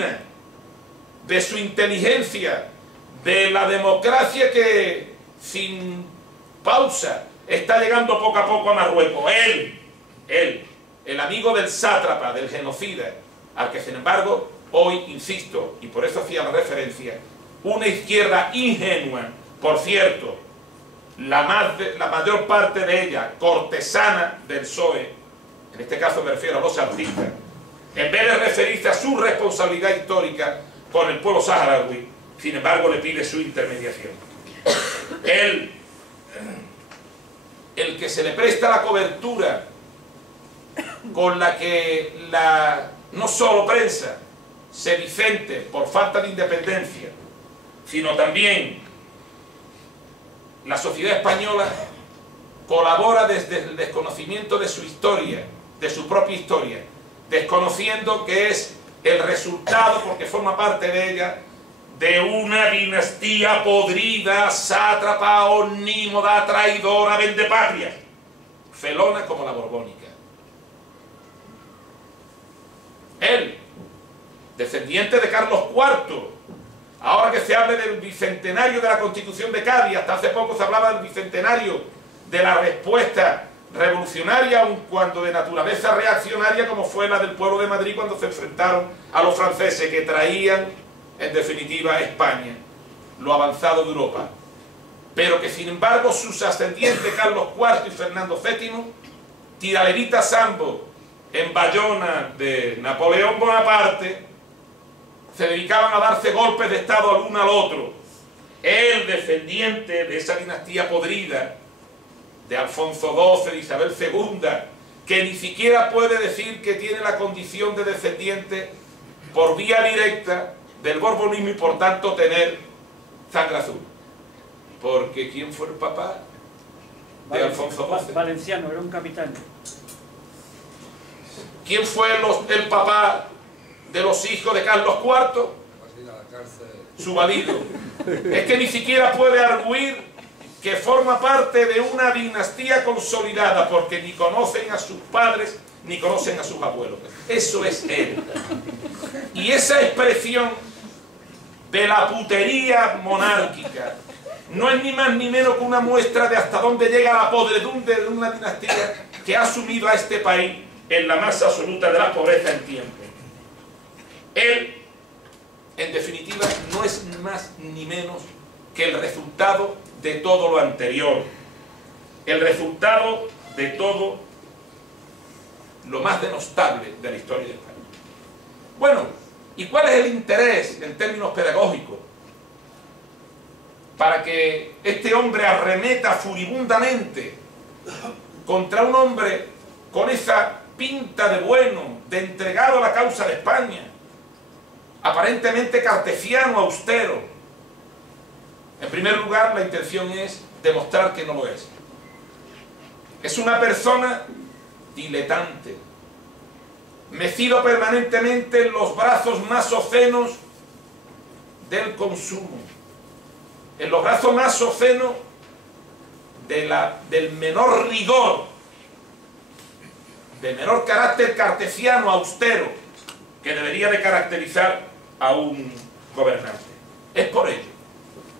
disciplina, de su inteligencia, de la democracia que sin pausa está llegando poco a poco a Marruecos. Él, el amigo del sátrapa, del genocida, al que sin embargo hoy, insisto, y por eso hacía la referencia, una izquierda ingenua, por cierto, la mayor parte de ella cortesana del PSOE, en este caso me refiero a los artistas, en vez de referirse a su responsabilidad histórica con el pueblo saharaui, sin embargo le pide su intermediación. Él, el que se le presta la cobertura con la que no solo prensa sedicente por falta de independencia, sino también la sociedad española colabora desde el desconocimiento de su historia, de su propia historia, desconociendo que es el resultado, porque forma parte de ella, de una dinastía podrida, sátrapa, omnímoda, traidora, vendepatria, felona como la borbónica. Él, descendiente de Carlos IV, ahora que se hable del bicentenario de la Constitución de Cádiz, hasta hace poco se hablaba del bicentenario de la respuesta revolucionaria, aun cuando de naturaleza reaccionaria, como fue la del pueblo de Madrid cuando se enfrentaron a los franceses, que traían, en definitiva, a España, lo avanzado de Europa. Pero que, sin embargo, sus ascendientes, Carlos IV y Fernando VII, tiralerita Sambo, en Bayona de Napoleón Bonaparte, se dedicaban a darse golpes de Estado al uno al otro. El descendiente de esa dinastía podrida, de Alfonso XII, de Isabel II, que ni siquiera puede decir que tiene la condición de descendiente por vía directa del borbonismo y por tanto tener sangre azul. Porque ¿quién fue el papá de Alfonso XII? Valenciano, era un capitán. ¿Quién fue el papá de los hijos de Carlos IV? Su marido. Es que ni siquiera puede arguir que forma parte de una dinastía consolidada, porque ni conocen a sus padres ni conocen a sus abuelos. Eso es él. Y esa expresión de la putería monárquica no es ni más ni menos que una muestra de hasta dónde llega la podredumbre de una dinastía que ha sumido a este país en la más absoluta de la pobreza en tiempo. Él, en definitiva, no es ni más ni menos que el resultado de todo lo anterior, el resultado de todo lo más denostable de la historia de España. Bueno, ¿y cuál es el interés en términos pedagógicos para que este hombre arremeta furibundamente contra un hombre con esa pinta de bueno, de entregado a la causa de España, aparentemente cartesiano, austero? En primer lugar, la intención es demostrar que no lo es. Es una persona diletante, mecido permanentemente en los brazos más obscenos del consumo, en los brazos más obscenos del menor rigor, del menor carácter cartesiano, austero, que debería de caracterizar a un gobernante. Es por ello,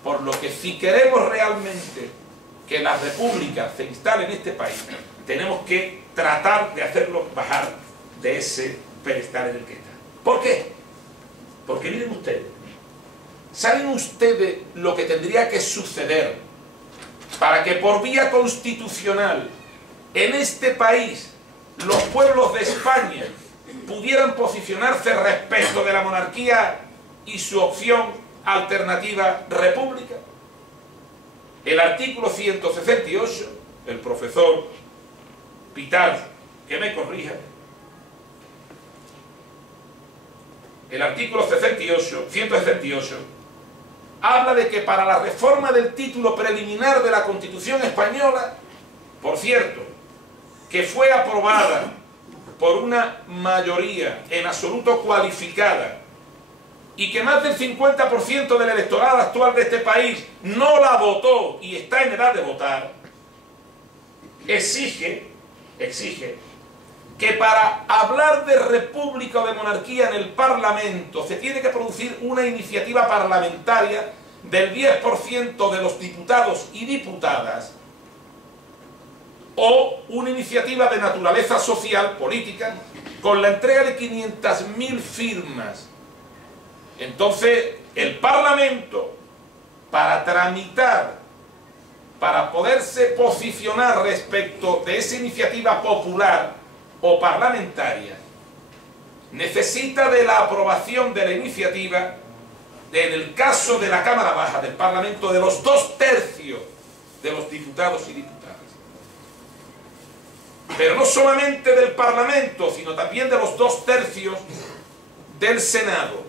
por lo que si queremos realmente que la república se instale en este país, tenemos que tratar de hacerlo bajar de ese pedestal en el que está. ¿Por qué? Porque miren ustedes, ¿saben ustedes lo que tendría que suceder para que por vía constitucional en este país los pueblos de España pudieran posicionarse respecto de la monarquía y su opción alternativa república? El artículo 168, el profesor Pitar, que me corrija, el artículo 168 habla de que para la reforma del título preliminar de la Constitución española, por cierto, que fue aprobada por una mayoría en absoluto cualificada y que más del 50% del electorado actual de este país no la votó y está en edad de votar, exige que para hablar de república o de monarquía en el Parlamento se tiene que producir una iniciativa parlamentaria del 10% de los diputados y diputadas, o una iniciativa de naturaleza social, política, con la entrega de 500.000 firmas. Entonces, el Parlamento, para tramitar, para poderse posicionar respecto de esa iniciativa popular o parlamentaria, necesita de la aprobación de la iniciativa, en el caso de la Cámara Baja del Parlamento, de los 2/3 de los diputados y diputadas. Pero no solamente del Parlamento, sino también de los 2/3 del Senado.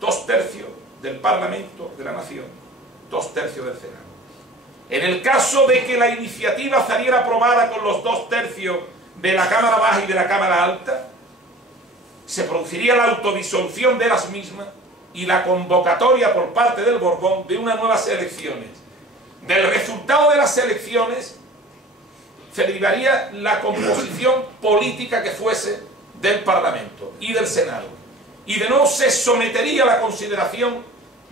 2/3 del Parlamento de la Nación, 2/3 del Senado. En el caso de que la iniciativa saliera aprobada con los 2/3 de la Cámara Baja y de la Cámara Alta, se produciría la autodisolución de las mismas y la convocatoria por parte del Borbón de unas nuevas elecciones. Del resultado de las elecciones se derivaría la composición política que fuese del Parlamento y del Senado. Y de nuevo se sometería a la consideración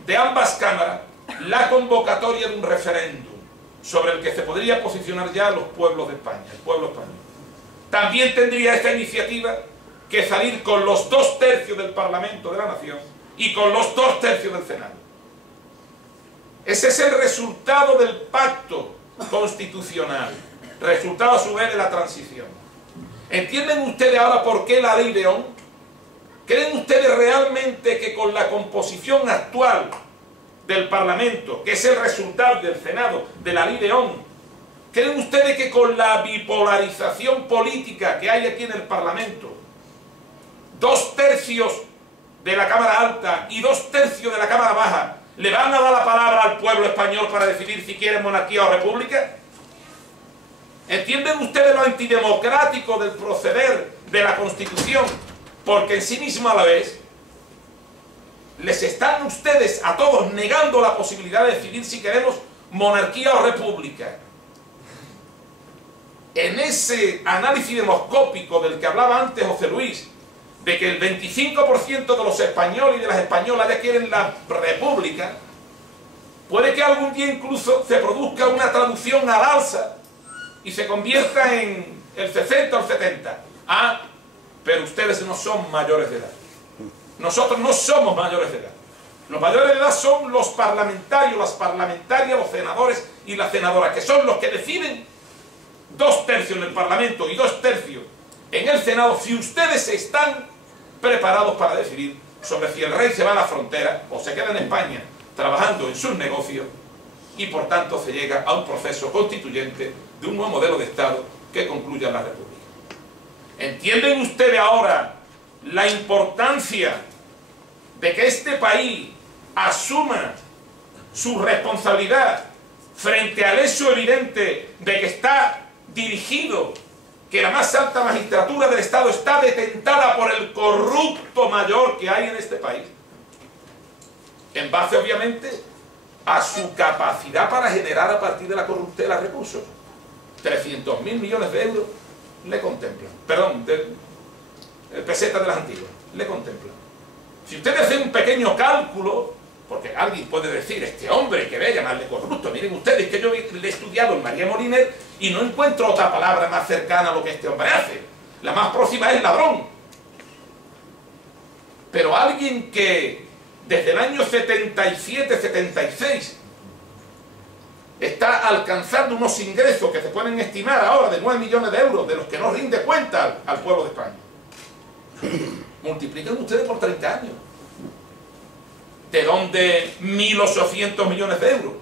de ambas cámaras la convocatoria de un referéndum sobre el que se podría posicionar ya los pueblos de España, el pueblo español. También tendría esta iniciativa que salir con los 2/3 del Parlamento de la Nación y con los 2/3 del Senado. Ese es el resultado del pacto constitucional, resultado a su vez de la transición. ¿Entienden ustedes ahora por qué la ley de Ohm? ¿Creen ustedes realmente que con la composición actual del Parlamento, que es el resultado del Senado, de la ley de Ohm, creen ustedes que con la bipolarización política que hay aquí en el Parlamento, 2/3 de la Cámara Alta y 2/3 de la Cámara Baja le van a dar la palabra al pueblo español para decidir si quieren monarquía o república? ¿Entienden ustedes lo antidemocrático del proceder de la Constitución? Porque en sí mismo a la vez les están ustedes a todos negando la posibilidad de decidir si queremos monarquía o república. En ese análisis demoscópico del que hablaba antes José Luis, de que el 25% de los españoles y de las españolas ya quieren la república, puede que algún día incluso se produzca una traducción al alza y se convierta en el 60 o el 70. Ah, pero ustedes no son mayores de edad. Nosotros no somos mayores de edad. Los mayores de edad son los parlamentarios, las parlamentarias, los senadores y las senadoras, que son los que deciden 2/3 en el Parlamento y 2/3 en el Senado, si ustedes están preparados para decidir sobre si el rey se va a la frontera o se queda en España trabajando en sus negocios, y por tanto se llega a un proceso constituyente de un nuevo modelo de Estado que concluya la República. ¿Entienden ustedes ahora la importancia de que este país asuma su responsabilidad frente al hecho evidente de que está dirigido, que la más alta magistratura del Estado está detentada por el corrupto mayor que hay en este país? En base, obviamente, a su capacidad para generar a partir de la corruptela recursos. 300.000 millones de euros le contemplan. Perdón, pesetas de las antiguas, le contemplan. Si ustedes hacen un pequeño cálculo, porque alguien puede decir, este hombre que ve llamarle corrupto, miren ustedes que yo le he estudiado en María Moliner y no encuentro otra palabra más cercana a lo que este hombre hace. La más próxima es ladrón. Pero alguien que desde el año 77-76 está alcanzando unos ingresos que se pueden estimar ahora de 9 millones de euros, de los que no rinde cuenta al pueblo de España. Multipliquen ustedes por 30 años. ¿De dónde 1.800 millones de euros?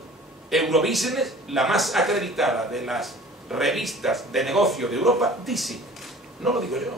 Eurobusiness, la más acreditada de las revistas de negocio de Europa, dice, no lo digo yo.